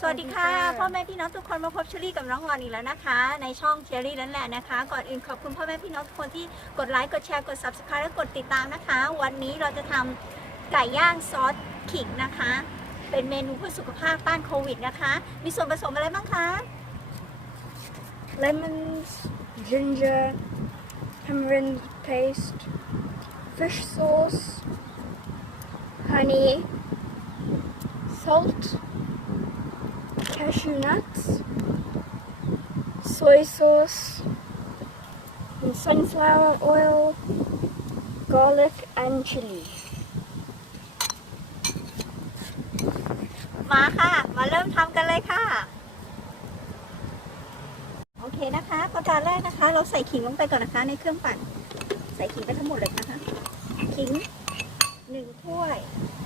สวัสดีค่ะพ่อแม่พี่น้องทุกคนมาพบเชอรี่กับน้องวอนอีกแล้วนะคะ ในช่องเชอรี่นั่นแหละนะคะ ก่อนอื่นขอบคุณพ่อแม่พี่น้องทุกคนที่กดไลค์กดแชร์กด subscribe และกดติดตามนะคะ วันนี้เราจะทำไก่ย่างซอสขิงนะคะ เป็นเมนูเพื่อสุขภาพต้านโควิดนะคะ มีส่วนผสมอะไรบ้างคะ lemons, ginger, tamarind paste, fish sauce, honey, salt, cashew nuts, soy sauce, and sunflower oil, garlic, and chili. มาค่ะ มาเริ่มทำกันเลยค่ะ โอเคนะคะขั้นตอนแรกนะคะ เราใส่ขิงลงไปก่อนนะคะ ในเครื่องปั่น ใส่ขิงไปทั้งหมดเลยนะคะ ขิงหนึ่งถ้วย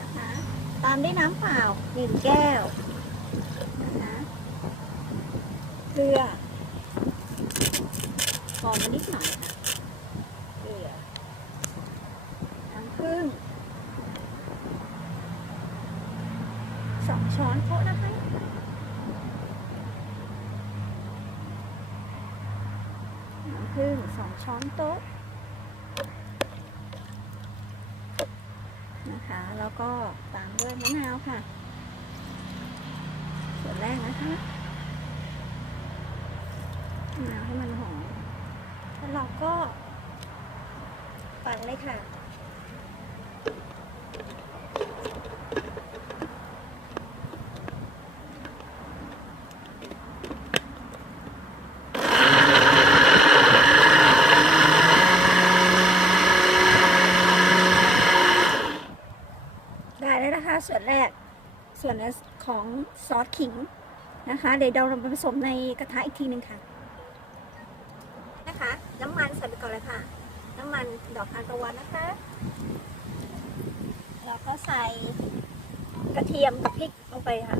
นะคะ ตามด้วยน้ำเปล่าหนึ่งแก้วนะคะเก ลือหอมมานิดหน่อยค่ะเกลือน้ำผึ้งสองช้อนโต๊ะนะคะน้ำผึ้งสองช้อนโต๊ะนะคะ แล้วก็ตามด้วยมะนาวค่ะ ส่วนแรกนะคะ นาวให้มันหอมแล้วเราก็ปั่นเลยค่ะได้แล้วนะคะส่วนแรกส่วนของซอสขิงนะคะ เดี๋ยวเราไปผสมในกระทะอีกทีหนึ่งค่ะ เลยค่ะ น้ำมันดอกทานตะวันนะคะ แล้วก็ใส่กระเทียมกับพริกลงไปค่ะ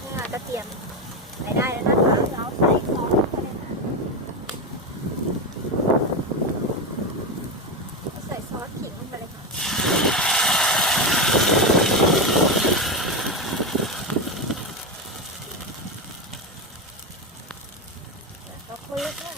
เนี่ยกระเทียม ใส่ได้แล้วนะคะเราใส่ซอสลงไปเลยค่ะใส่ซอสขิงลงไปเลยค่ะ แล้ว ก็คนเลยค่ะ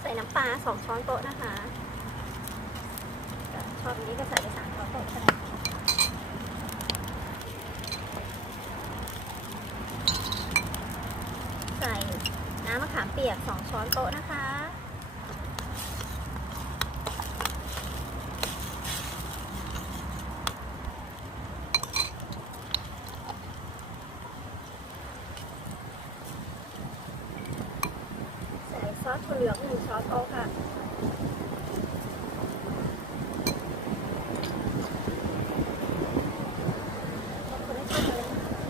ใส่น้ำปลาสองช้อนโต๊ะนะคะชอบอันนี้ก็ใส่ไปสามช้อนโต๊ะก็ได้ ใส่น้ำมะขามเปียก 2 ช้อนโต๊ะนะคะ ใส่ซอสถั่วเหลืองหนึ่งช้อนโต๊ะค่ะ คนให้เข้ากันเลยนะคะ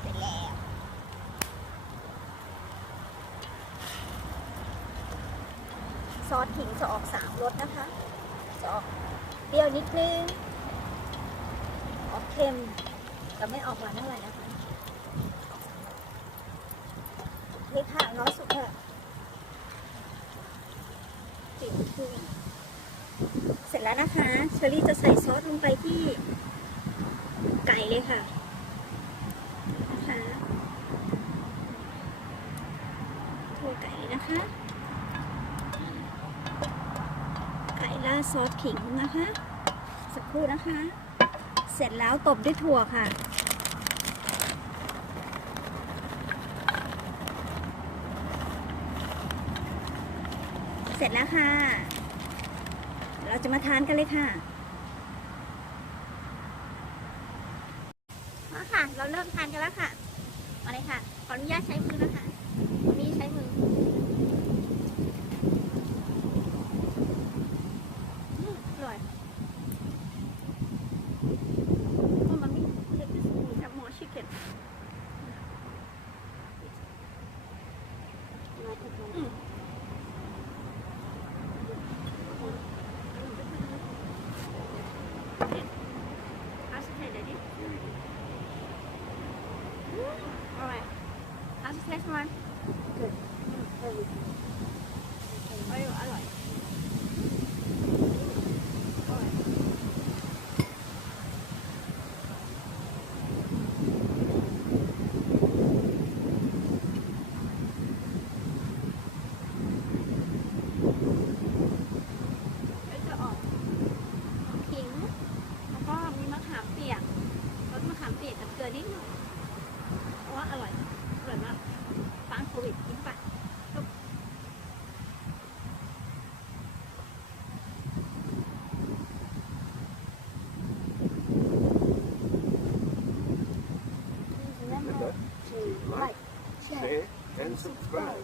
เสร็จแล้ว ซอสขิงจะออกสามรสนะคะ จะออกเปรี้ยวนิดนึง ออกเค็มแต่ไม่ออกหวานเท่าไหร่นะคะนี่ค่ะน้อยสุดค่ะติดคุยเสร็จแล้วนะคะ เชอรี่จะใส่ซอสลงไปที่ไก่เลยค่ะนะคะถั่วไก่นะคะ ราซอสขิงนะคะ สักครู่นะคะ เสร็จแล้วตบด้วยถั่วค่ะ เสร็จแล้วค่ะ เราจะมาทานกันเลยค่ะมาค่ะ เราเริ่มทานกันแล้วค่ะมาเลยค่ะ ขออนุญาตใช้มือนะคะมี่ใช้มือ All right. I'll just taste. Good. Mm, very good. Oh, I like. ลือนิดหน่อยเพราะว่าอร่อยอร่อยมากฟังโควิดกินปะใช่ and subscribe